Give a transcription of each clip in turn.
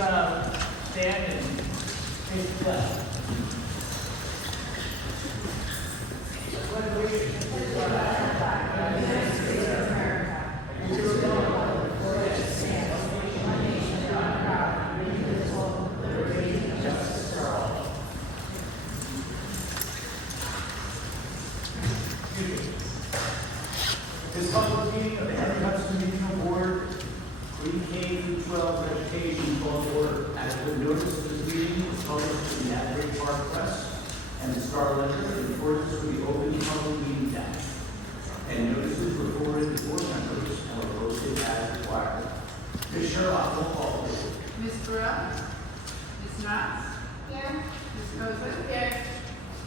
stand and face the desk. This public meeting of the Hudson Regional Board pre-K through 12 education called to order. Adequate notice of this meeting was published in the Atterbury Park Press and the Star Ledger in accordance with the Open Public Meetings Act. And notices were forwarded to board members and were posted as required. Ms. Sherlock, roll call, please. Ms. Burrell? Ms. Knox? Here. Ms. Koza? Here.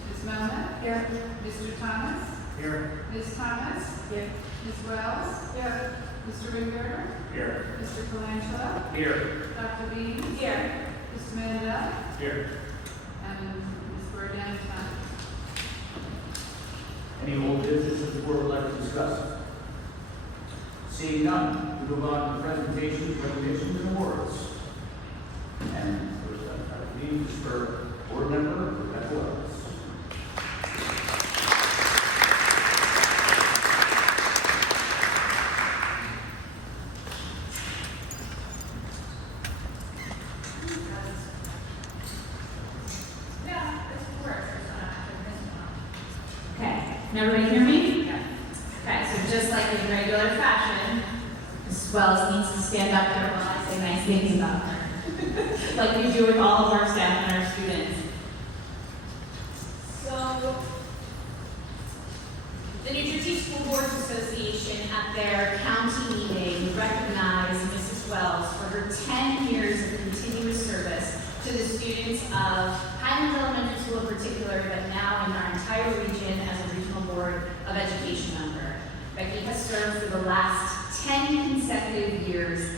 Ms. Melman? Here. Mr. Thomas? Here. Ms. Thomas? Here. Ms. Wells? Here. Mr. Ringberger? Here. Mr. Colangelo? Here. Dr. Bean? Here. Mr. Mandel? Here. And Ms. Burden? Any old business that the board would like to discuss? Seeing none, we move on to presentations, recognitions, and awards. And first up, Dr. Bean is for board member Rebecca Wells. Can everybody hear me? Yeah. Okay, so just like in regular fashion, Ms. Wells needs to stand up there while I say nice things about her. Like we do with all of our staff and our students. So, the New Jersey School Boards Association at their county meeting recognized Mrs. Wells for her 10 years of continuous service to the students of Highlands Elementary School in particular, but now in our entire region as a regional board of education member. Becky has served for the last 10 consecutive years,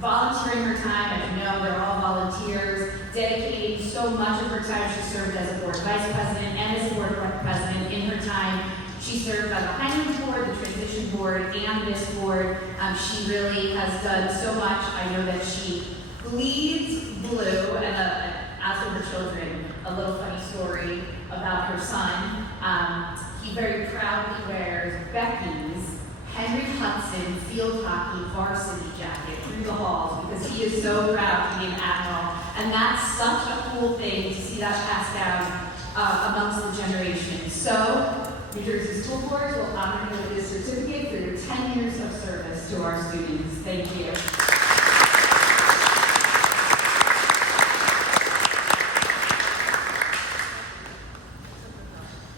volunteering her time. As you know, they're all volunteers, dedicating so much of her time. She served as a board vice president and as a board president. In her time, she served on the Highlands board, the transition board, and this board. She really has done so much. I know that she bleeds blue, and as for her children, a little funny story about her son. He very proudly wears Becky's Henry Hudson field hockey varsity jacket through the halls because he is so proud to be an admiral. And that's such a cool thing to see that passed down amongst the generations. So, New Jersey School Boards will honor you with this certificate for your 10 years of service to our students. Thank you.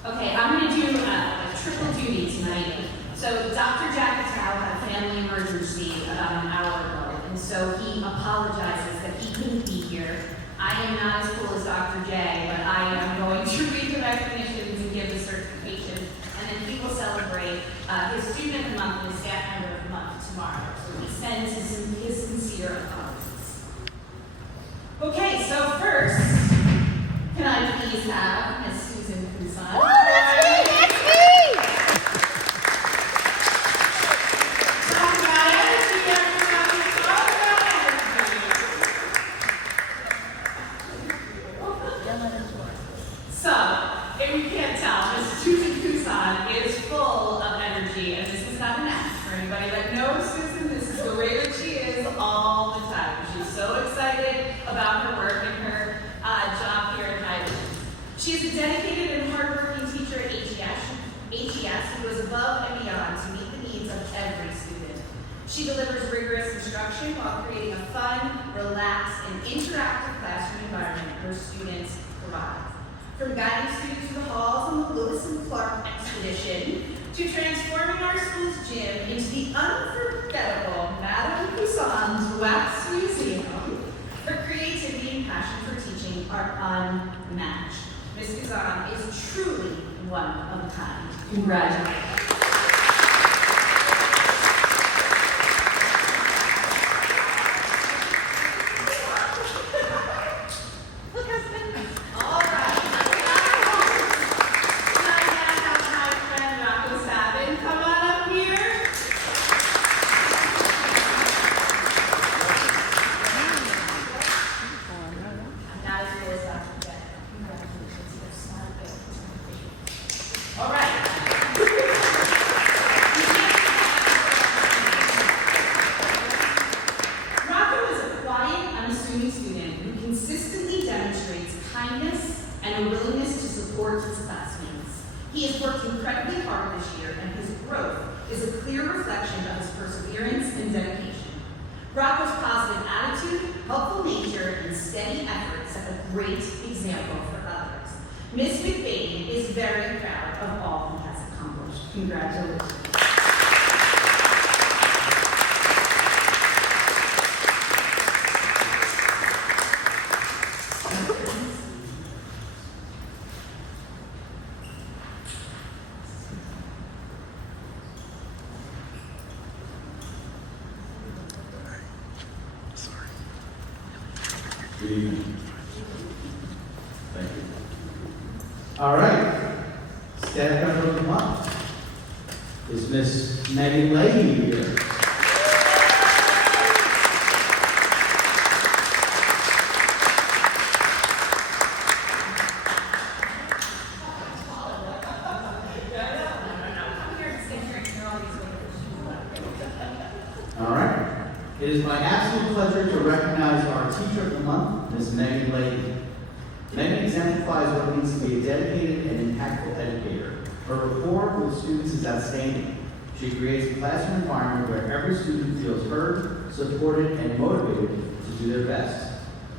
Okay, I'm going to do a triple duty tonight. So Dr. Jack Patel had a family emergency about an hour ago, and so he apologizes that he couldn't be here. I am not as cool as Dr. J, but I am going to read the recognitions and give the certification, and then he will celebrate his student of the month and his staff member of the month tomorrow. So he sends his sincere apologies. Okay, so first, can I please have Ms. Susan Hudson? Oh, that's me! That's me! So, if you can't tell, Ms. Susan Hudson is full of energy, and this is not an act for anybody that knows Susan. This is the way that she is all the time. She's so excited about her work and her job here at Highlands. She is a dedicated and hardworking teacher at ATS who goes above and beyond to meet the needs of every student. She delivers rigorous instruction while creating a fun, relaxed, and interactive classroom environment where students thrive. From guiding students through the halls on the Lewis and Clark expedition to transforming our school's gym into the unforgettable Madame Poussin's Wax Museum, her creativity and passion for teaching are unmatched. Ms. Kazan is truly one of a kind. Congratulations. All right. Can I have my friend Rocco Sabin come on up here? kindness and a willingness to support his classmates. He has worked incredibly hard this year, and his growth is a clear reflection of his perseverance and dedication. Rocco's positive attitude, helpful nature, and steady effort set a great example for others. Ms. McBain is very proud of all he has accomplished. Congratulations. Good evening. Thank you. All right. Staff member of the month is Miss Megan Leahy here. All right. It is my absolute pleasure to recognize our Teacher of the Month, Ms. Megan Leahy. Megan exemplifies what it means to be a dedicated and impactful educator. Her rapport with students is outstanding. She creates a classroom environment where every student feels heard, supported, and motivated to do their best.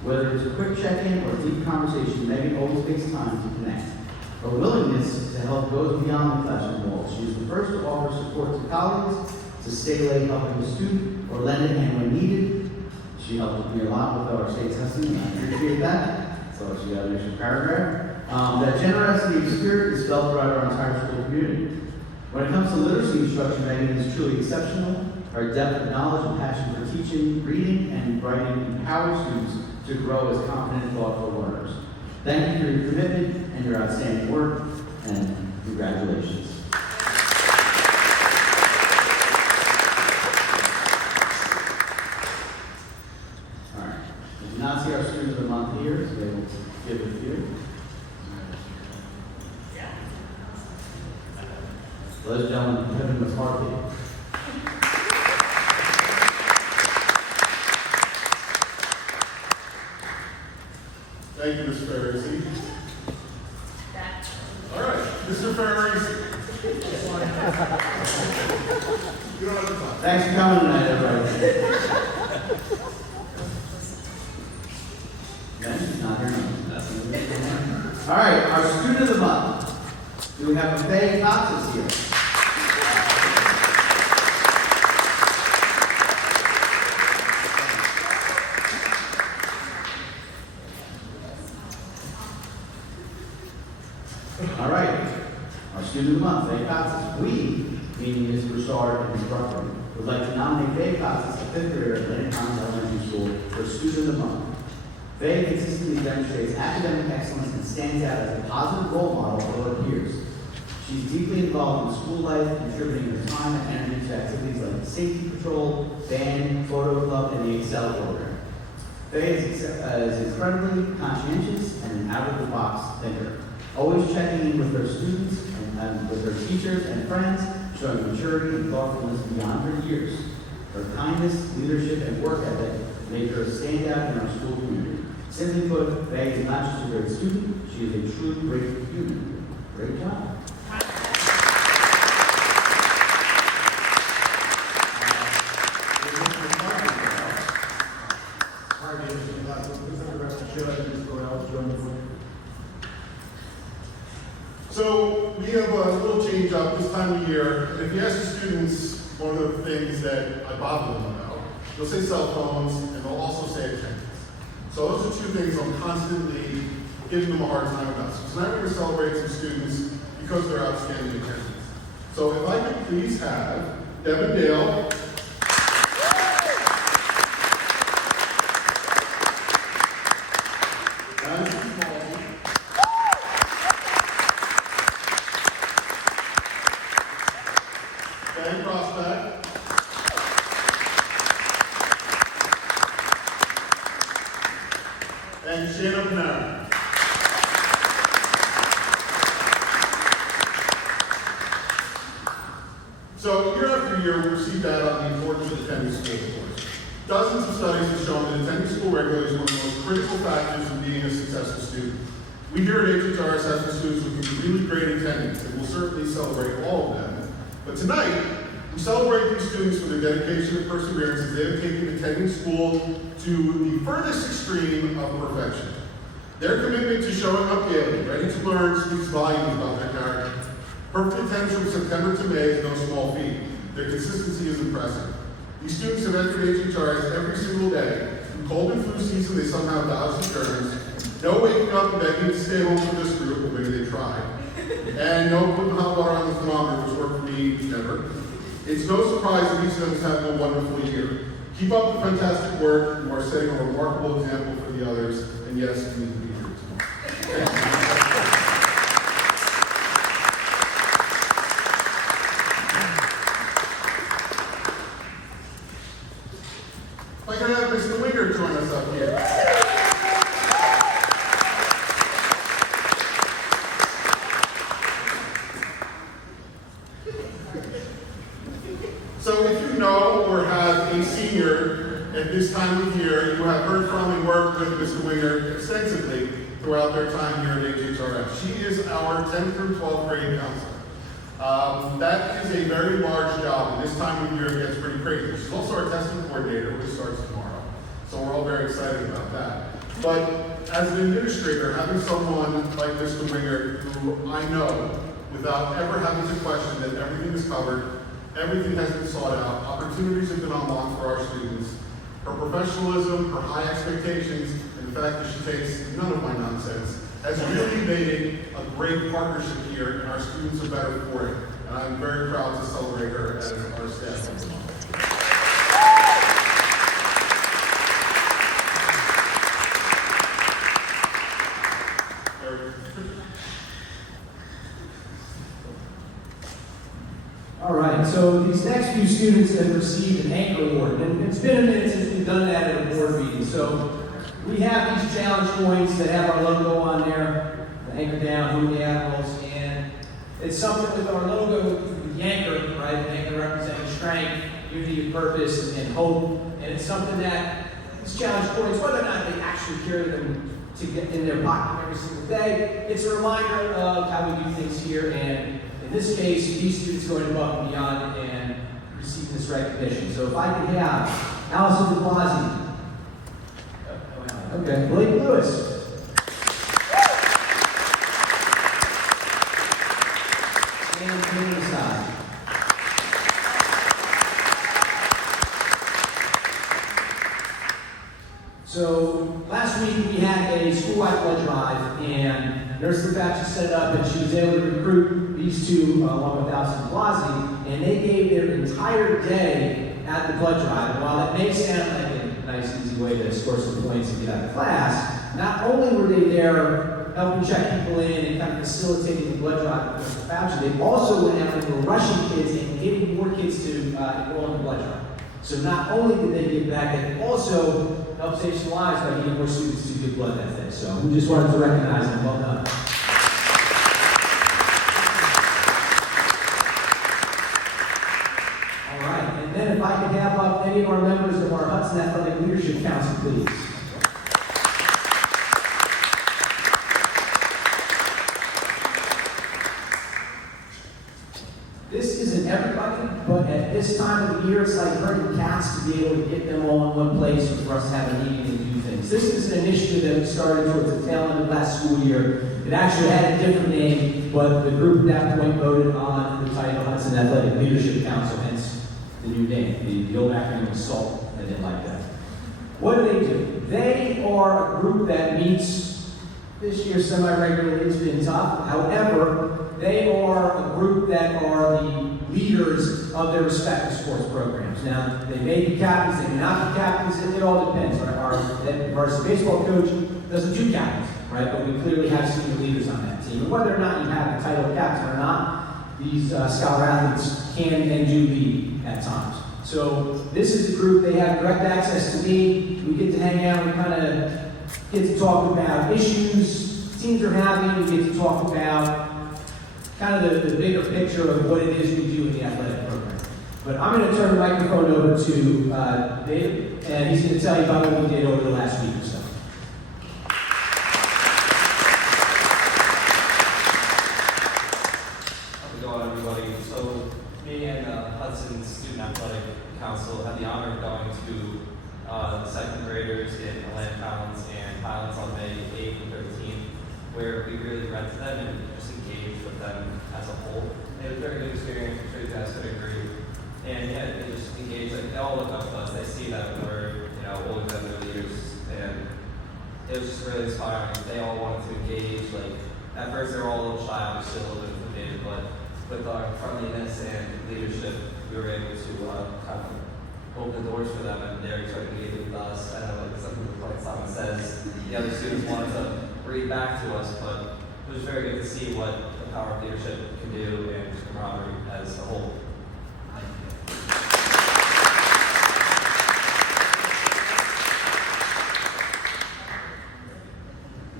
Whether it's a quick check-in or a deep conversation, Megan always takes time to connect. Her willingness to help goes beyond the classroom walls. She is the first to offer support to colleagues, to stay late helping a student, or lend a hand when needed. She helped me a lot with our state testing, and I appreciate that. So she got an extra paragraph. That generosity of spirit is felt throughout our entire school community. When it comes to literacy instruction, Megan is truly exceptional. Her depth of knowledge and passion for teaching, reading, and writing empower students to grow as confident, thoughtful learners. Thank you for your commitment and your outstanding work, and congratulations. All right. We do not see our student of the month here, so they will give it a few. Ladies and gentlemen, Kevin McCarthy. Thank you, Mr. Ferrisi. All right, Mr. Ferrisi. You don't have to talk. Thanks for coming tonight, everybody. Ben, she's not here now. All right, our student of the month. Do we have a Faye Cox's here? All right, our student of the month, Faye Cox's. We, meaning Ms. Broussard and Ms. Bruckner, would like to nominate Faye Cox's, a fifth grader at Atlantic Commons Elementary School, for student of the month. Faye consistently demonstrates academic excellence and stands out as a positive role model for her peers. She's deeply involved in school life, contributing her time and energy to activities like the safety patrol, band, photo club, and the Excel program. Faye is incredibly conscientious and an out-of-the-box thinker, always checking in with her students and with her teachers and friends, showing maturity and thoughtfulness beyond her years. Her kindness, leadership, and work ethic make her a standout in our school community. Simply put, Faye is not just a great student, she is a truly great human. Great job. So we have a little change up this time of year. If you ask the students one of the things that I bother them about, they'll say cell phones and they'll also say attendance. So those are two things I'm constantly giving them a hard time about. So tonight we're going to celebrate some students because they're outstanding attendance. So if I could please have Devin Dale, Ben Prospect, and Shannon Panera. So year after year, we receive data on the importance of attending school, of course. Dozens of studies have shown that attending school regularly is one of the most critical factors in being a successful student. We here at HHRS have some students with really great attendance, and we'll certainly celebrate all of them. But tonight, we celebrate these students for their dedication and perseverance as they have taken attending school to the furthest extreme of perfection. Their commitment to showing up daily, ready to learn, speaks volumes about their character. Perfect attendance from September to May is no small feat. Their consistency is impressive. These students have entered HHRS every single day. Through cold and flu season, they somehow dodged the germs. No waking up and begging to stay home for this group, or maybe they tried. And no putting hot water on the thermometer, which worked for me never. It's no surprise that each of them is having a wonderful year. Keep up the fantastic work. You are setting a remarkable example for the others. And yes, we need to be here tomorrow. Thank you. If I could have Mr. Winger join us up here. So if you know or have a senior at this time of year, you have heard from and worked with Mr. Winger extensively throughout their time here at HHRS. She is our 10th through 12th grade counselor. That is a very large job, and this time of year it gets pretty crazy. She's also our testing coordinator, which starts tomorrow. So we're all very excited about that. But as an administrator, having someone like Mr. Winger, who I know, without ever having to question that everything is covered, everything has been sought out, opportunities have been unlocked for our students, her professionalism, her high expectations, and the fact that she takes none of my nonsense, has really made it a great partnership here, and our students are better for it. And I'm very proud to celebrate her as our staff member. All right, so these next few students have received an anchor award, and it's been a minute since we've done that at a board meeting. So we have these challenge points that have our logo on there, the anchor down, who the animals, and it's something with our logo, the anchor, right? The anchor representing strength, unity of purpose, and hope. And it's something that these challenge points, whether or not they actually carry them to get in their pocket every single day, it's a reminder of how we do things here. And in this case, these students going above and beyond and receiving this recognition. So if I could have Allison DeBlasi. Okay, Blake Lewis. And Jamie Side. So last week we had a school-wide blood drive, and Nurse LaPatch set it up, and she was able to recruit these two along with Allison DeBlasi, and they gave their entire day at the blood drive. And while that may sound like a nice, easy way to score some points and get out of class, not only were they there helping check people in and kind of facilitating the blood drive with Nurse LaPatch, they also went out and were rushing kids and getting more kids to enroll in the blood drive. So not only did they give back, they also helped save some lives by getting more students to give blood that day. So we just wanted to recognize them. Well done. All right, and then if I could have up any of our members of our Hudson Athletic Leadership Council, please. This isn't everybody, but at this time of the year, it's like herding cats to be able to get them all in one place and for us to have a meeting and do things. This is an initiative that we started towards the tail end of last school year. It actually had a different name, but the group at that point voted on the title Hudson Athletic Leadership Council, hence the new name. The old acronym was SALT, and they didn't like that. What do? They are a group that meets this year semi-regularly. It's been tough. However, they are a group that are the leaders of their respective sports programs. Now, they may be captains, they may not be captains, it all depends. Our varsity baseball coach doesn't do captains, right? But we clearly have senior leaders on that team. And whether or not you have the title of captain or not, these scholar athletes can and do lead at times. So this is a group, they have direct access to me. We get to hang out, we kind of get to talk about issues teams are having, we get to talk about kind of the bigger picture of what it is we do in the athletic program. But I'm going to turn the microphone over to David, and he's going to tell you about what we did over the last week or so. where we really read to them and just engaged with them as a whole. And it was a very good experience. I'm sure you guys could agree. And yeah, they just engage, like they all look up to us. They see that we're, older than their leaders, and it was just really inspiring. They all wanted to engage. Like at first, they were all a little shy, obviously a little bit intimidated, but with our friendliness and leadership, we were able to kind of open doors for them, and they started engaging with us. I know, like something like Simon says, the other students wanted to read back to us, but it was very good to see what the power of leadership can do and camaraderie as a whole.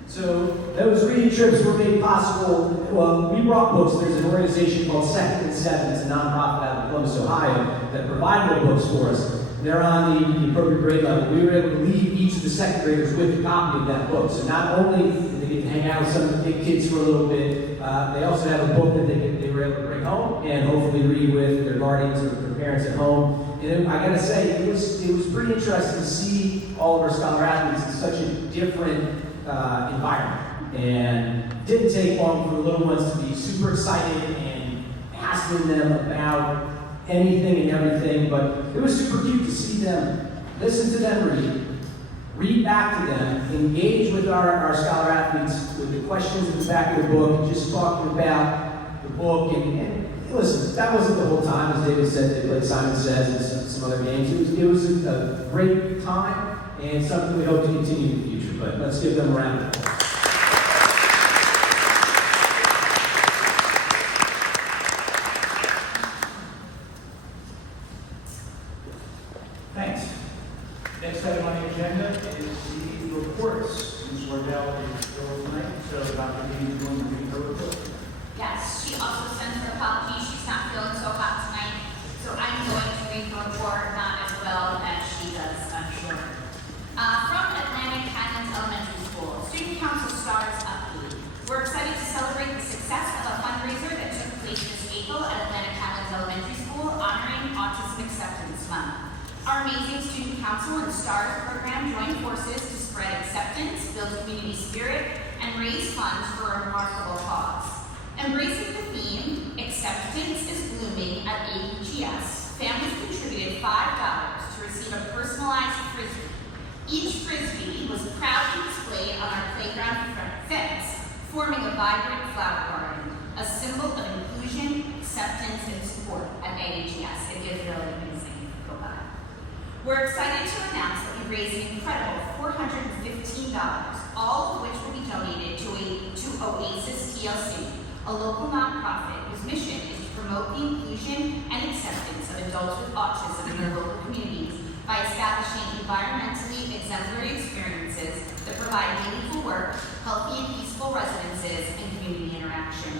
So those reading trips were made possible. Well, we brought books. There's an organization called Second and Seven. It's a nonprofit out of Columbus, Ohio, that provide those books for us. They're on the appropriate grade level. We were able to leave each of the second graders with a copy of that book. So not only did they get to hang out with some of the big kids for a little bit, they also have a book that they were able to bring home and hopefully read with their guardians or their parents at home. And I gotta say, it was pretty interesting to see all of our scholar athletes in such a different environment. And it didn't take long for the little ones to be super excited and asking them about anything and everything, but it was super cute to see them, listen to them read back to them, engage with our scholar athletes with the questions in the back of the book, and just talking about the book. And listen, that wasn't the whole time. As David said, they played Simon Says and some other games. It was a great time and something we hope to continue in the future. But let's give them a round of applause. Thanks. Next item on the agenda is the reports. Ms. Wardell is still tonight, so Dr. Lee is going to read her report. Yes, she also sent her apologies. She's not feeling so hot tonight, so I'm going to read the report, not as well as she does, I'm sure. From Atlantic Highlands Elementary School, Student Council Stars Upbeat. We're excited to celebrate the success of a fundraiser that took place this April at Atlantic Highlands Elementary School honoring Autism Acceptance Month. Our amazing Student Council and STARS program joined forces to spread acceptance, build community spirit, and raise funds for a remarkable cause. Embracing the theme, Acceptance is Blooming at APGS, families contributed $5 to receive a personalized frisbee. Each frisbee was proudly displayed on our playground fence, forming a vibrant flower garden, a symbol of inclusion, acceptance, and support at APGS. It is really amazing. Go by. We're excited to announce that we raised an incredible $415, all of which will be donated to Oasis TLC, a local nonprofit whose mission is to promote the inclusion and acceptance of adults with autism in their local communities by establishing environmentally exemplary experiences that provide meaningful work, healthy and peaceful residences, and community interaction.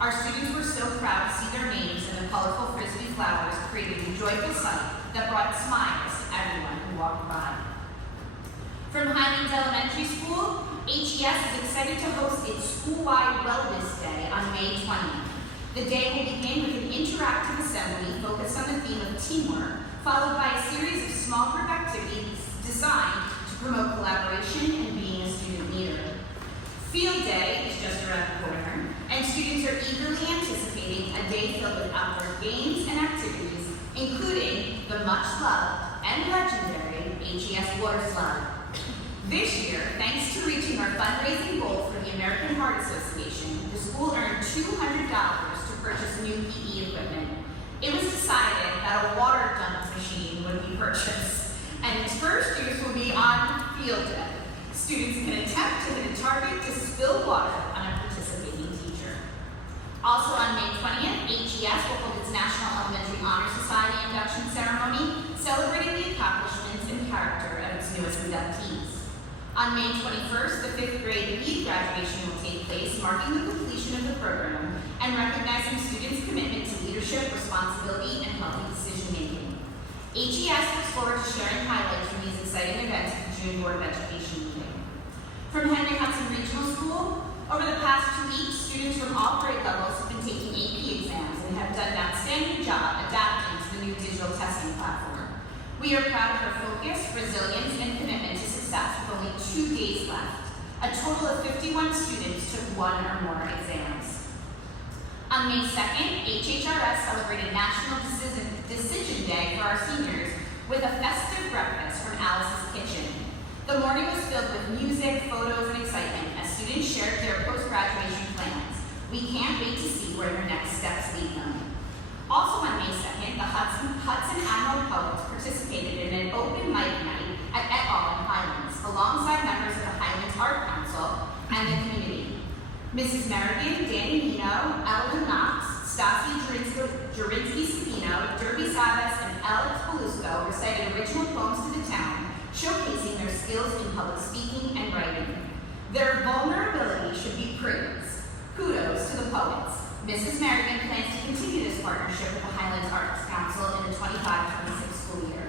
Our students were so proud to see their names and the colorful frisbee flowers created a joyful sight that brought smiles to everyone who walked by. From Highlands Elementary School, HES is excited to host its school-wide Wellness Day on May 20th. The day will begin with an interactive assembly focused on the theme of teamwork, followed by a series of small group activities designed to promote collaboration and being a student leader. Field Day is just around the corner, and students are eagerly anticipating a day filled with outdoor games and activities, including the much-loved and legendary HES Water Slide. This year, thanks to reaching our fundraising goal for the American Heart Association, the school earned $200 to purchase new PE equipment. It was decided that a water dunk machine would be purchased, and its first use will be on Field Day. Students can attempt to hit a target to spill water on a participating teacher. Also on May 20th, HES will hold its National Elementary Honor Society induction ceremony, celebrating the accomplishments and character of its newest inductees. On May 21st, the 5th grade lead graduation will take place, marking the completion of the program and recognizing students' commitment to leadership, responsibility, and healthy decision-making. HES looks forward to sharing highlights from these exciting events at the June Board of Education meeting. From Henry Hudson Regional School, over the past 2 weeks, students from all grade levels have been taking AP exams and have done an outstanding job adapting to the new digital testing platform. We are proud of their focus, resilience, and commitment to success with only 2 days left. A total of 51 students one or more exams. On May 2nd, HHRS celebrated National Decision Day for our seniors with a festive breakfast from Alice's Kitchen. The morning was filled with music, photos, and excitement as students shared their post-graduation plans. We can't wait to see where their next steps lead them. Also on May 2nd, the Hudson Admiral Poets participated in an open mic night at et al. In Highlands, alongside members of the Highlands Art Council and the community. Mrs. Merrigan, Danny Nino, Evelyn Knox, Stassi Jurinsky-Sabino, Derby Savas, and Alex Belusco recited original poems to the town, showcasing their skills in public speaking and writing. Their vulnerability should be praised. Kudos to the poets. Mrs. Merrigan plans to continue this partnership with the Highlands Arts Council in the 25-26 school year.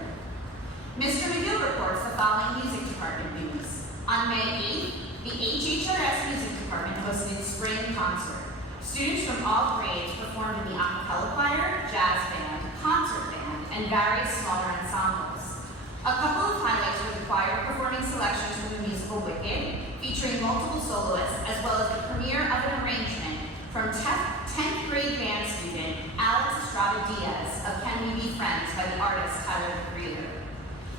Mr. McGill reports the following music department news. On May 8th, the HHRS Music Department hosted spring concert. Students from all grades performed in the a cappella choir, jazz band, concert band, and various smaller ensembles. A couple of highlights were the choir performing selections from the musical Wicked, featuring multiple soloists, as well as the premiere of an arrangement from 10th grade band student Alex Estrada Diaz of Can We Be Friends by the artist Tyler the Creator.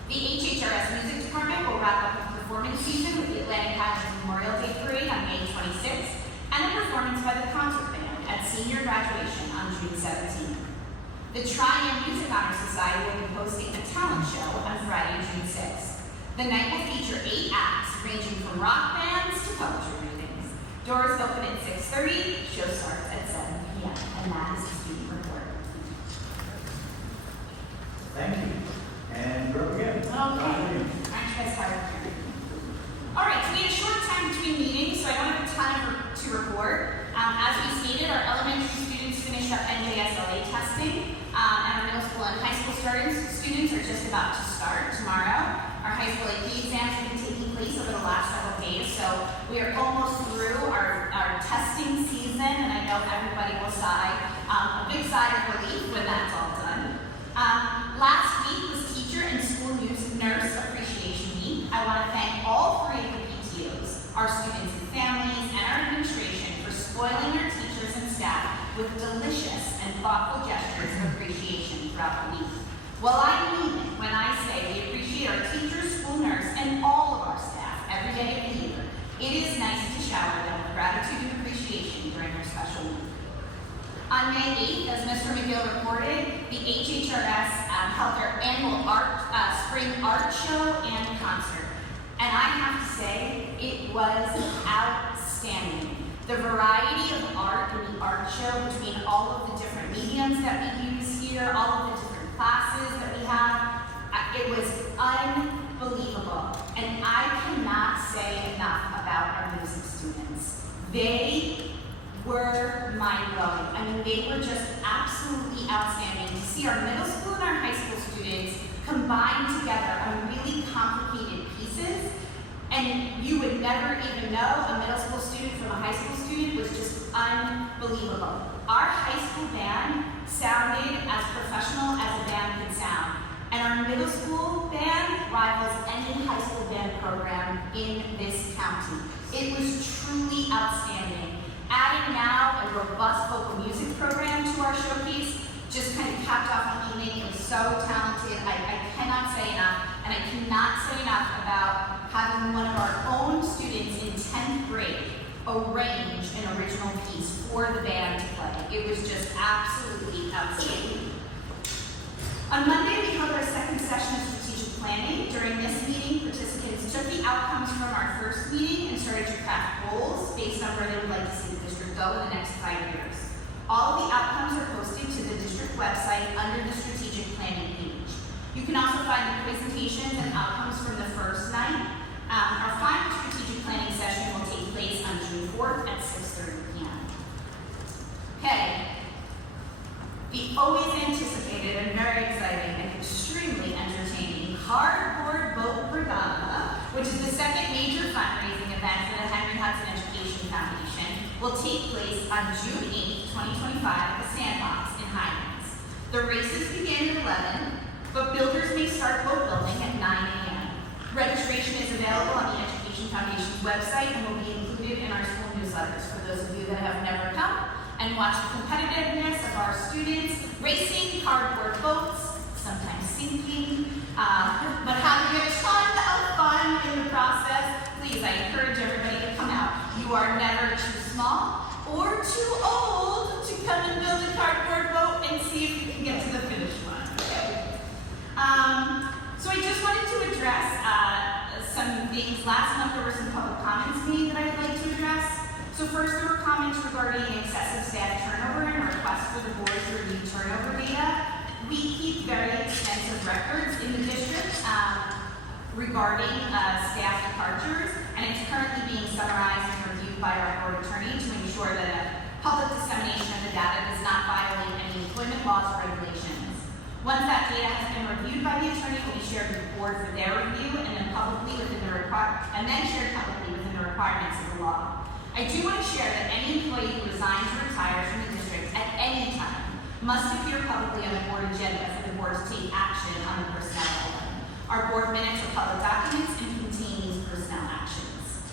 The HHRS Music Department will wrap up the performance season with the Atlantic Highlands Memorial Day Parade on May 26th and a performance by the concert band at senior graduation on June 17th. The Trian Music Honor Society will be hosting a talent show on Friday, June 6th. The night will feature 8 acts ranging from rock bands to poetry readings. Doors open at 6:30, show starts at 7 p.m. And that is the student report. Thank you. And you're up again. Okay. Aren't you guys tired? All right, so we had a short time between meetings, so I don't have a ton to report. As we stated, our elementary students finished up NJSLA testing, and our middle school and high school students are just about to start tomorrow. Our high school AP exams have been taking place over the last several days, so we are almost through our testing season, and I know everybody will sigh a big sigh of relief when that's all done. Last week was Teacher and School Nurse Appreciation Week. I want to thank all 3 of the PTOs, our students and families, and our administration for spoiling our teachers and staff with delicious and thoughtful gestures of appreciation throughout the week. Well, I mean it when I say we appreciate our teachers, school nurse, and all of our staff every day of the year. It is nice to shower them with gratitude and appreciation during their special week. On May 8th, as Mr. McGill reported, the HHRS held their annual spring art show and concert. And I have to say, it was outstanding. The variety of art in the art show between all of the different mediums that we use here, all of the different classes that we have, it was unbelievable. And I cannot say enough about our music students. They were mind-blowing. I mean, they were just absolutely outstanding. To see our middle school and our high school students combine together on really complicated pieces, and you would never even know a middle school student from a high school student was just unbelievable. Our high school band sounded as professional as a band could sound, and our middle school band rivals any high school band program in this county. It was truly outstanding. Adding now a robust vocal music program to our showcase just kind of capped off the evening. It was so talented. I cannot say enough, and I cannot say enough about having one of our own students in 10th grade arrange an original piece for the band to play. It was just absolutely outstanding. On Monday, we held our second session of strategic planning. During this meeting, participants took the outcomes from our first meeting and started to craft goals based on where they would like to see the district go in the next 5 years. All of the outcomes are posted to the district website under the strategic planning page. You can also find the presentations and outcomes from the first night. Our final strategic planning session will take place on June 4th at 6:30 p.m. Okay. The always anticipated and very exciting and extremely entertaining Cardboard Boat Regatta, which is the second major fundraising event for the Henry Hudson Education Foundation, will take place on June 8th, 2025 at the Sandbox in Highlands. The races begin at 11, but builders may start boat building at 9 a.m. Registration is available on the Education Foundation's website and will be included in our school newsletter others for those of you that have never come and watched the competitiveness of our students racing cardboard boats, sometimes sinking, but having a ton of fun in the process. Please, I encourage everybody to come out. You are never too small or too old to come and build a cardboard boat and see if you can get to the finish line. Okay. So I just wanted to address some things. Last month there were some public comments made that I would like to address. So first there were comments regarding excessive staff turnover and a request for the board to review turnover data. We keep very extensive records in the district regarding staff departures, and it's currently being summarized and reviewed by our board attorney to ensure that a public dissemination of the data does not violate any employment laws or regulations. Once that data has been reviewed by the attorney, it will be shared with the board for their review and then shared publicly within the requirements of the law. I do want to share that any employee who resigns or retires from the district at any time must appear publicly on the board agenda for the board to take action on the personnel item. Our board minutes are public documents and contain these personnel actions.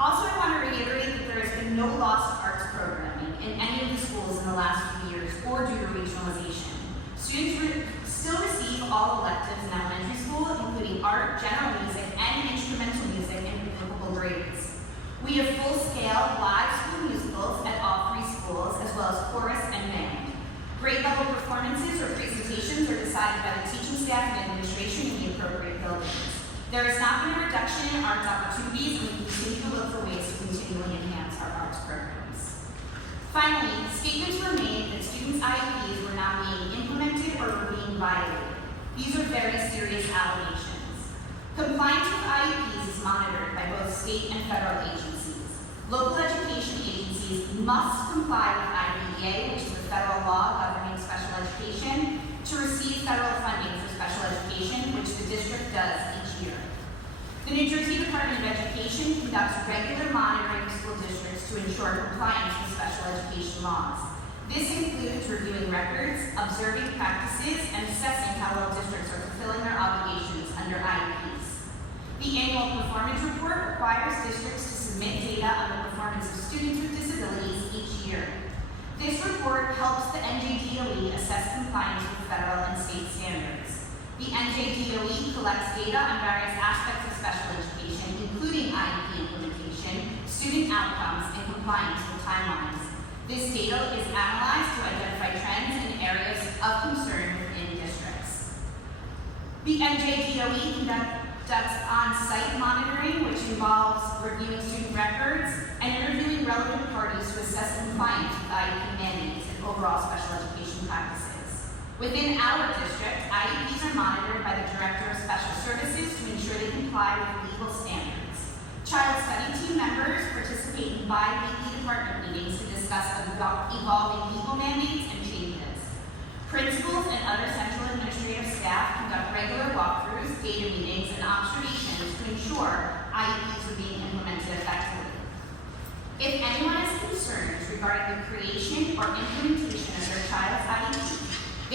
Also, I want to reiterate that there has been no loss of arts programming in any of the schools in the last few years or due to regionalization. Students still receive all electives in elementary school, including art, general music, and instrumental music in applicable grades. We have full-scale live school musicals at all 3 schools, as well as chorus and band. Grade level performances or presentations are decided by the teaching staff and administration in the appropriate buildings. There has not been a reduction in arts opportunities, and we continue to look for ways to continually enhance our arts programs. Finally, statements were made that students' IEPs were not being implemented or were being violated. These are very serious allegations. Compliance with IEPs is monitored by both state and federal agencies. Local education agencies must comply with IDEA, which is the federal law governing special education, to receive federal funding for special education, which the district does each year. The New Jersey Department of Education conducts regular monitoring of school districts to ensure compliance with special education laws. This includes reviewing records, observing practices, and assessing how well districts are fulfilling their obligations under IEPs. The annual performance report requires districts to submit data on the performance of students with disabilities each year. This report helps the NJDOE assess compliance with federal and state standards. The NJDOE collects data on various aspects of special education, including IEP implementation, student outcomes, and compliance with timelines. This data is analyzed to identify trends and areas of concern within districts. The NJDOE conducts on-site monitoring, which involves reviewing student records and interviewing relevant parties to assess compliance with IEP mandates and overall special education practices. Within our district, IEPs are monitored by the Director of Special Services to ensure they comply with legal standards. Child study team members participate in bi-weekly department meetings to discuss evolving legal mandates and changes. Principals and other central administrative staff conduct regular walkthroughs, data meetings, and observations to ensure IEPs are being implemented effectively. If anyone has concerns regarding the creation or implementation of their child's IEP,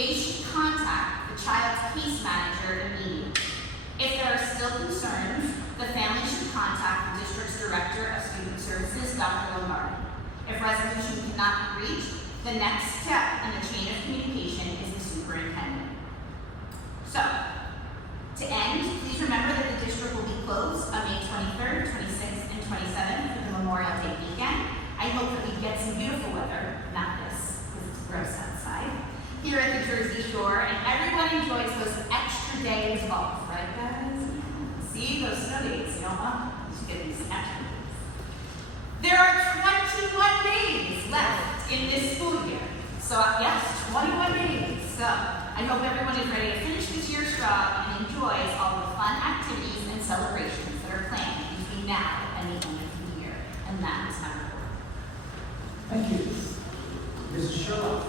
they should contact the child's case manager immediately. If there are still concerns, the family should contact the district's Director of Student Services, Dr. Lombardi. If resolution cannot be reached, the next step in the chain of communication is the superintendent. So, to end, please remember that the district will be closed on May 23rd, 26th, and 27th for the Memorial Day weekend. I hope that we get some beautiful weather, not this, because it's gross outside, here at the Jersey Shore, and everyone enjoys those extra days off, right guys? See, those snow days, you should get these extra days. There are 21 days left in this school year. So yes, 21 days. So I hope everyone is ready to finish this year strong and enjoys all the fun activities and celebrations that are planned between now and the end of the year. And that is my report. Thank you. Mrs. Sherlock.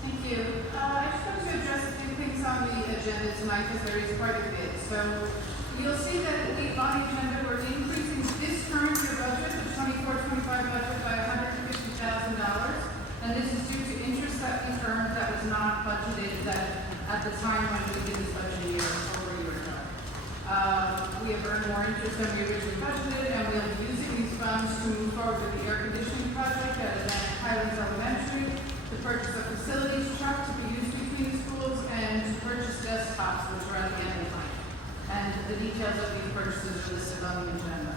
Thank you. I just wanted to address a few things on the agenda tonight because there is quite a bit. So you'll see that on the agenda we're increasing this current year budget, the 24-25 budget, by $150,000. And this is due to interest that we earned that was not budgeted at the time when we did this budget year over a year ago. We have earned more interest than we originally budgeted, and we'll be using these funds to move forward with the air conditioning details of these purchases are listed on the agenda.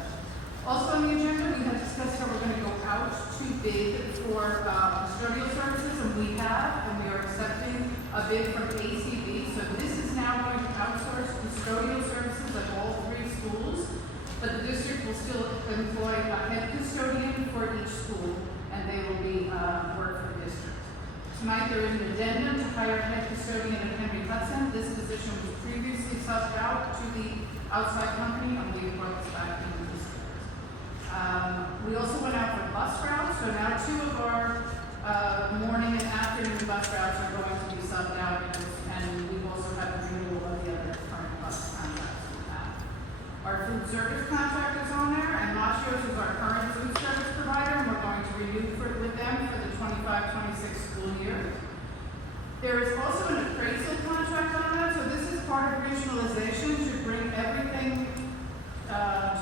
Also on the agenda, we have discussed how we're going to go out to bid for custodial services, and we are accepting a bid from ACB. So this is now going to outsource custodial services at all 3 schools, but the district will still employ a head custodian for each school, and they will be work for the district. Tonight, there is an addendum to hire a head custodian at Henry Hudson. This position was previously subbed out to the outside company, and we brought this back into the district. We also went out for bus routes, so now 2 of our morning and afternoon bus routes are going to be subbed out, and we also have a renewal of the other current bus contracts we have. Our food service contract is on there, and Machos is our current food service provider, and we're going to renew with them for the 25-26 school year. There is also an appraisal contract on that, so this is part of regionalization to bring everything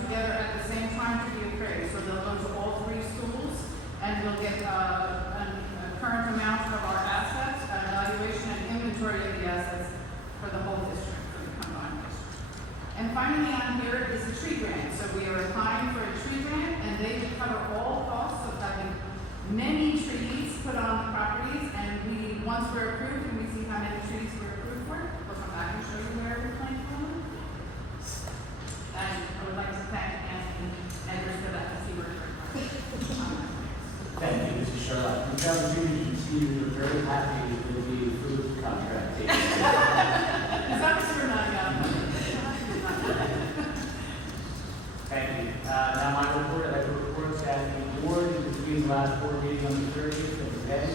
together at the same time to be appraised. So they'll go to all 3 schools, and we'll get a current amount of our assets, an evaluation and inventory of the assets for the whole district, for the combined district. And finally on here is the tree grant. So we are applying for a tree grant, and they cover all costs of having many trees put on the properties, and once we're approved and we see how many trees we're approved for, we'll come back and show you where we're planting them. And I would like to thank Anthony Edwards for that, because he worked very hard. Thank you, Mrs. Sherlock. From the you can see you're very happy with the food contract. As long as we're not young. Thank you. Now my report, I'd like to report that the board between the last board meeting on the 30th and today,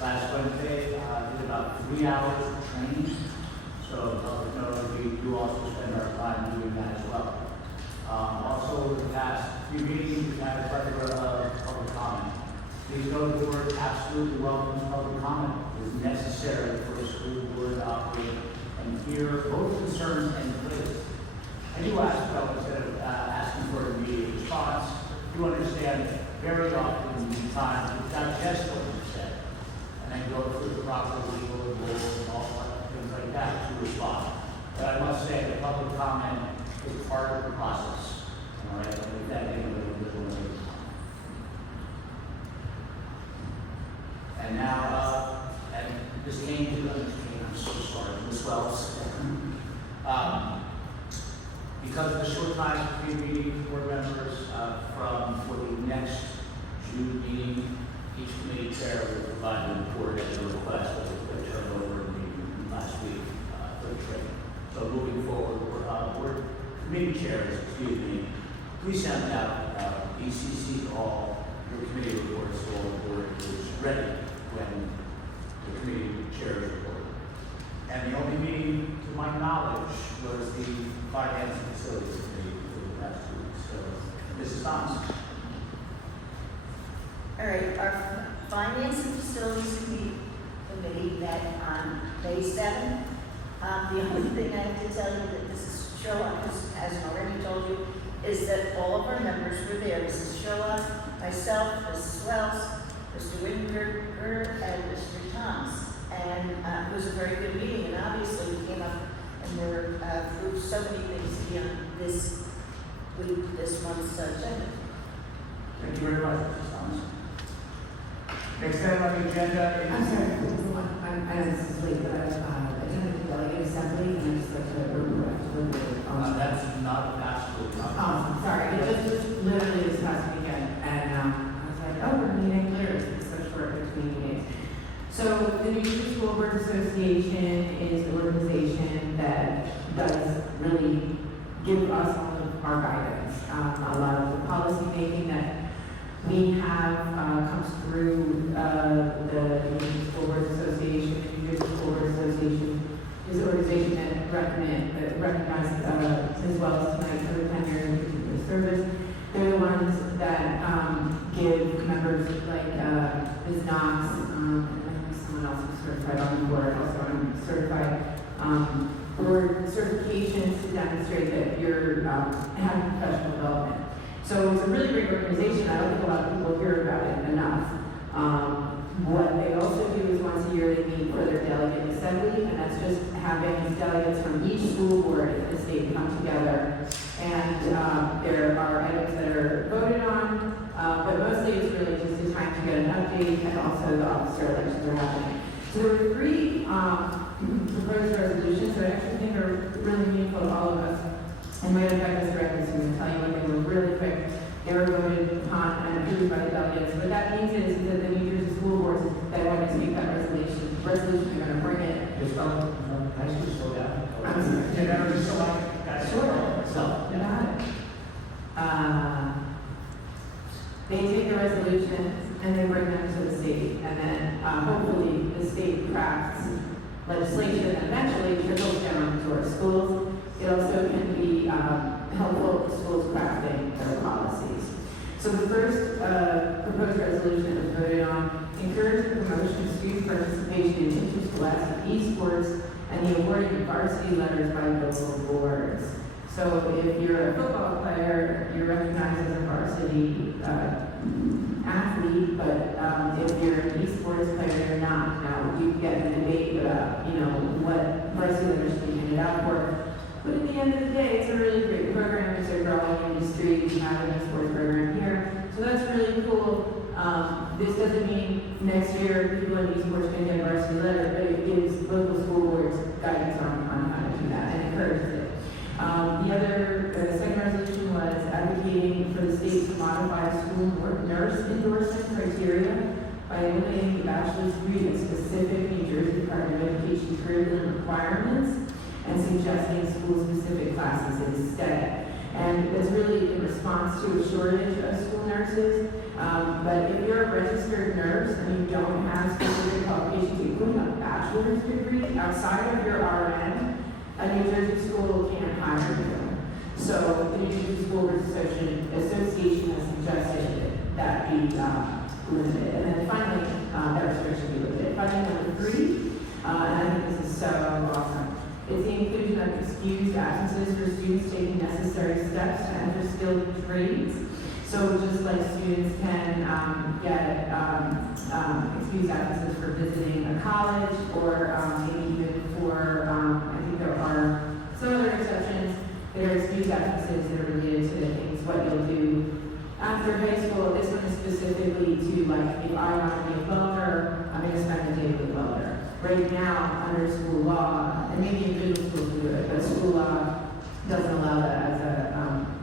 last Wednesday, did about 3 hours of training. So public knows we do also spend our time doing that as well. Also, over the past 3 meetings, we've had a plethora of public comment. Please know the board absolutely welcomes public comment. It is necessary for a school board to operate and hear both concerns and criticism. I do ask, though, instead of asking for an immediate response, you understand that very often you need time to digest what you said and then go through the proper legal and rules and all things like that to respond. But I must say that public comment is part of the process. All right, and with that, and now, and this came to I'm so sorry, Ms. Wells. Because of the short time between meetings, board members for the next June meeting, each committee chair will provide a report at the request of the turnover meeting last week for the training. So moving forward, board committee chairs, please send out BCC all your committee reports so all the board is ready when the committee chairs report. And the only meeting, to my knowledge, was the Finance and Facilities Committee for the past 2 weeks. So, Mrs. Thomas. All right, our Finance and Facilities Committee met on May 7th. The only thing I have to tell you that Mrs. Sherlock has already told you is that all of our members were there. Mrs. Sherlock, myself, Mrs. Wells, Mr. Wittenberger, and Mr. Thomas. And it was a very good meeting, and obviously we came up and were through so many things beyond this month's agenda. Thank you very much, Mrs. Thomas. Next item on the agenda is... I'm sorry, I know this is late, but I attended the delegate assembly, and I just like to report afterward. that's not absolutely not. Oh, sorry, it was literally this past weekend, and I was like, oh, we're meeting later, it's so short between meetings. So the New Jersey School Board Association is an organization that does really give us all of our guidance. A lot of the policy making that we have comes through the New Jersey School Board Association. The New Jersey School Board Association is an organization that recognizes, as well as tonight for the tenure and continuous service. They're the ones that give members like Ms. Knox, someone else who's certified on the board, also I'm certified, or certifications to demonstrate that you're having professional development. So it's a really great organization. I don't think a lot of people hear about it enough. What they also do is once a year they meet for their delegate assembly, and that's just having delegates from each school board in the state come together also the officer elections are happening. So there were three proposed resolutions that I actually think are really meaningful to all of us. And might affect us directly, so I'm going to tell you what they were really quick. They were voted upon and approved by the delegates. What that means is that the New Jersey school boards, they want to take that resolution, they're going to bring it. Just I should slow down. I'm sorry. Yeah, that was so like, Sure. So, you got it. They take the resolutions and they bring them to the state, and then hopefully the state crafts legislation that eventually trickles down to our schools. It also can be helpful to schools crafting their policies. So the first proposed resolution that was voted on encouraged the promotion of student participation in interscholastic esports and the awarding of varsity letters by local boards. So if you're a football player, you're recognized as a varsity athlete, but if you're an esports player, you're not. Now, you get a debate about, what varsity letters should be handed out for. But at the end of the day, it's a really great program. It's a growing industry. We have an esports program here. So that's really cool. This doesn't mean next year people in esports can get a varsity letter, but it gives local school boards guidance on how to do that and encourages it. The second resolution was advocating for the state to modify school nurse endorsement criteria by eliminating the bachelor's degree in specific New Jersey Department of Education curriculum requirements and suggesting school-specific classes instead. And that's really in response to a shortage of school nurses. But if you're a registered nurse and you don't have specific qualifications, including a bachelor's degree outside of your RN, a New Jersey school can't hire you. So the New Jersey School Boards Association has suggested that be limited. And then finally, that restriction be limited. Finally, number 3, and I think this is so awesome. It's the inclusion of excused absences for students taking necessary steps to enter skilled trades. So just like students can get excused absences for visiting a college or maybe even for, I think there are some other exceptions that are excused absences that are related to things, what you'll do after high school. This one is specifically to, like, if I want to be a welder, I'm going to spend the day with a welder. Right now, under school law, and maybe in middle school do it, but school law doesn't allow that as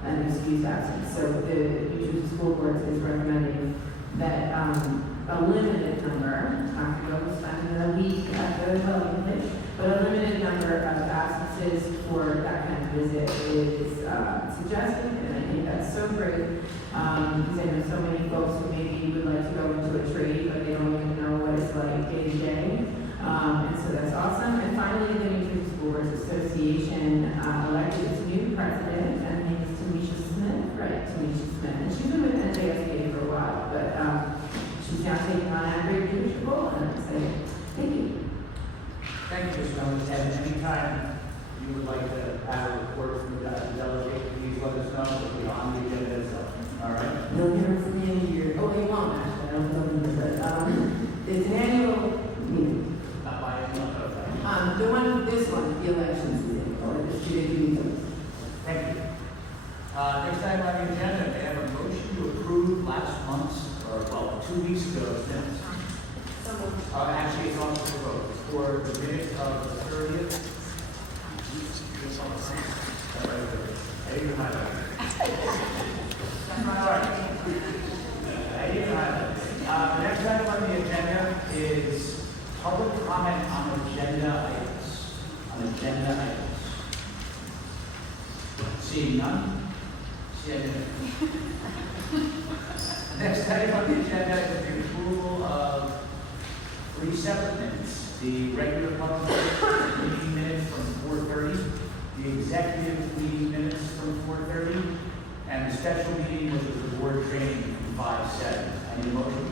an excused absence. So the New Jersey School Board is recommending that a limited number, not to go spend a week at the English, but a limited number of absences for that kind of visit is suggested, and I think that's so great. Because I know so many folks who maybe would like to go into a trade, but they don't even know what it's like day to day. And so that's awesome. And finally, the New Jersey School Boards Association elected its new president, and her name is Tamisha Smith, right? Tamisha Smith. And she's been with NJSA for a while, but she's now taking on that great leadership role, and I'm excited. Thank you. Thank you, Ms. Jones. And anytime you would like to have a report from the delegate, please let us know. It'll be on the agenda itself. All right? You'll hear from me in a year. Oh, you won't, actually. I don't know, but it's an annual meeting. Not by any other. The one, this one, the elections meeting, or the student meetings. Thank you. Next item on the agenda, may I have a motion to approve last month's, or well, 2 weeks ago's minutes? Actually, it's on the vote. For the minute of the 30th. I didn't highlight it. All right. I didn't highlight it. The next item on the agenda is public comment on agenda items. Seeing none? Seeing none? Next item on the agenda is the approval of 3 separate minutes. The regular public meeting minutes from 4:30, the executive meeting minutes from 4:30, and the special meeting which was the board training from 5:07. Any motion?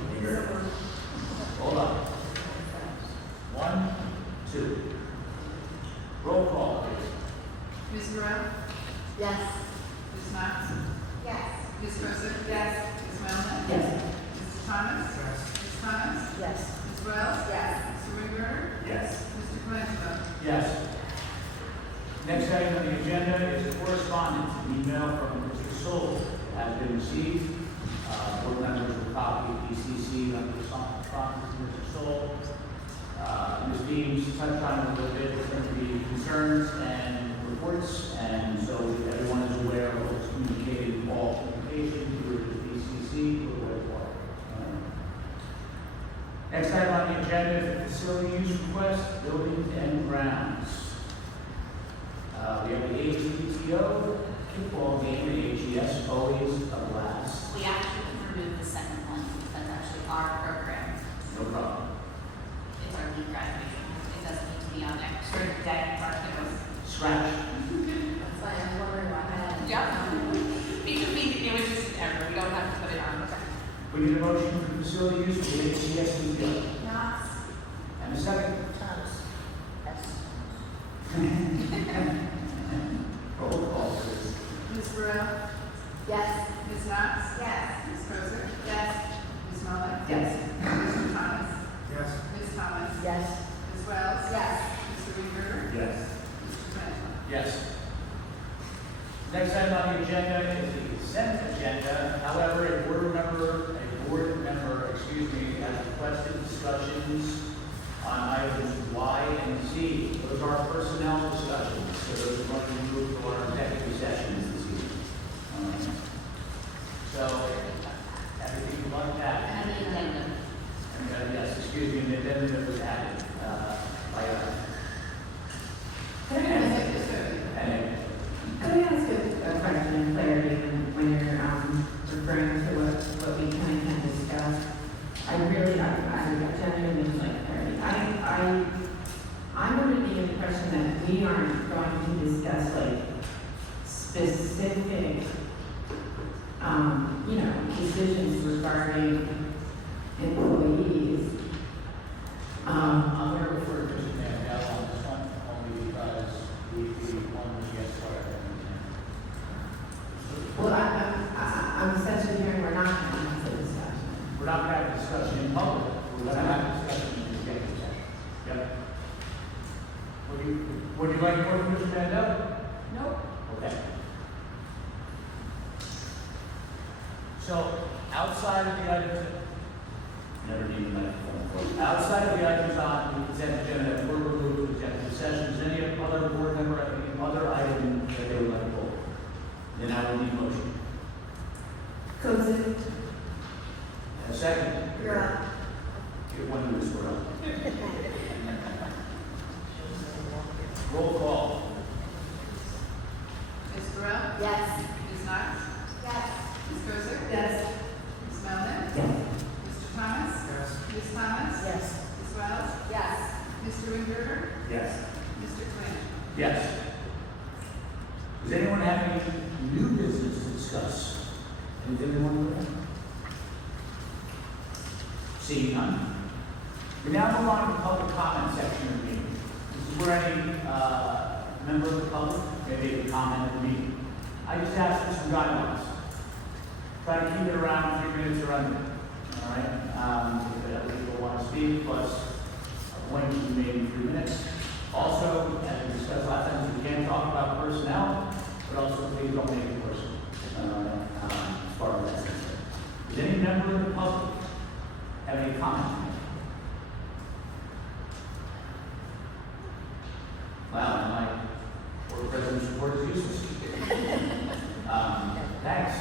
Hold on. 1, 2. Roll call, please. Ms. Burrell? Yes. Ms. Knox? Yes. Ms. Grosset? Yes. Ms. Wellman? Yes. Mr. Thomas? Ms. Thomas? Yes. Ms. Wells? Yes. Mr. Wingberger? Yes. Mr. Colangelo? Yes. Next item on the agenda is correspondence. An email from Mr. Soul has been received. Board members will a copy of PCC under responses to Mr. Soul. Ms. Deems touched on it a little bit, there's going to be concerns and reports, and so everyone is aware of what's communicated, all communication through the PCC or wastewater. Next item on the agenda is the facility use request, buildings and grounds. We have the ATPTO kickball game at AGS, always a blast. We actually removed the second one, that's actually our program. No problem. It's our lead graduation, it doesn't need to be on there. Sort of deck part that was. Scratch. That's why I'm wondering why I had. Yep. Because it was just an error, we don't have to put it on. We need a motion for facility use for the AGS PTO. Knox. And a second. Thomas. Yes. Roll call, please. Ms. Burrell? Yes. Ms. Knox? Yes. Ms. Kozer? Yes. Ms. Muller? Yes. Mr. Thomas? Yes. Ms. Thomas? Yes. Ms. Wells? Yes. Mr. Reader? Yes. Mr. Franklin? Yes. Next item on the agenda is the consent agenda. However, a board member, has requested discussions on items Y and Z. Those are personnel discussions, so those are going to be moved to our executive sessions this evening. So, everything like that. And the addendum. Yes, excuse me, the addendum that was added by Could I ask a question of clarity when you're referring to what we can discuss? I genuinely like clarity. I'm under the impression that we aren't going to discuss like specific, decisions regarding employees. I'm going to refer to Mr. Mandel on this one, only because we want to get started. Well, I'm essentially hearing we're not going to have the discussion. We're not going to have a discussion in public, we're going to have a discussion in the executive session. Yep. Would you like more from Mr. Mandel? Nope. Okay. So, outside of the items, never need a microphone. Outside of the items on the consent agenda that were removed from executive session, is any other board member have any other item that they would like to pull? Then I will need motion. Cozy. And a second. You're up. Get one who is for up. Roll call. Ms. Burrell? Yes. Ms. Knox? Yes. Ms. Kozer? Yes. Ms. Melvin? Yes. Mr. Thomas? Yes. Ms. Thomas? Yes. Ms. Wells? Yes. Mr. Reader? Yes. Mr. Quinn? Yes. Does anyone have any new business to discuss? Anything they want to do? Seeing none. We now move on to the public comment section of the meeting. This is where any member of the public may make a comment at the meeting. I just ask for some guidelines. Try to keep it around 3 minutes or under. All right? If other people want to speak, plus a point to be made in 3 minutes. Also, as we discussed last time, we can talk about personnel, but also please don't make it personal. As far as that's concerned. Does any member of the public have any comment to make? Wow, my board president's report is useless. Thanks.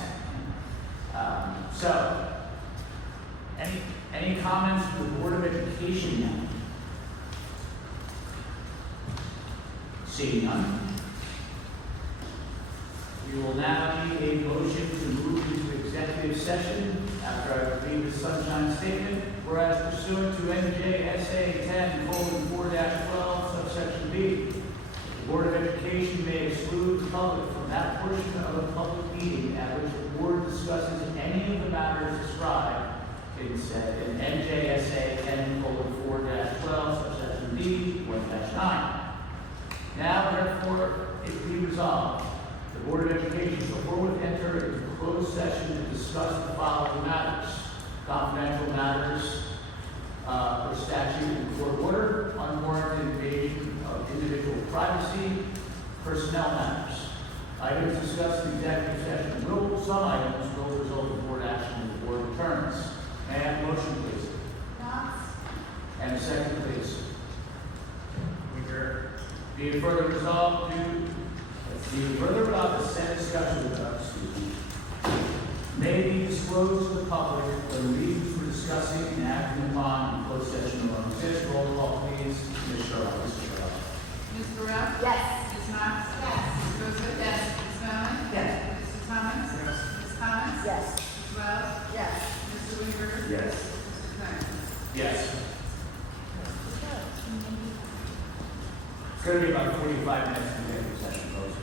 So, any comments from the Board of Education now? Seeing none. We will now need a motion to move into executive session after I read the sunshine statement. Whereas pursuant to NJSA 10:4-12, subsection B, the Board of Education may exclude the public from that portion of a public meeting at which the board discusses any of the matters described in NJSA 10:4-12, subsection D, 1-9. Now, therefore, it be resolved. The Board of Education shall forthwith enter into closed session to discuss the following matters: confidential matters per statute and court order, unwarranted invasion of individual privacy, personnel matters. Items discussed in executive session some items will result in board action when the board returns. May I have a motion, please? Knox? And a second, please. Be it further resolved to set discussion with us, may be disclosed to the public the reasons for discussing and acting upon in closed session or this. Roll call, please. Ms. Sherrill. Mr. Sherrill. Ms. Burrell? Yes. Ms. Knox? Yes. Ms. Joseph? Yes. Ms. Mellon? Yes. Mr. Thomas? Yes. Ms. Thomas? Yes. Ms. Wells? Yes. Mr. Winter? Yes. Mr. Snyder? Yes. It's going to be about 45 minutes to get the session closed.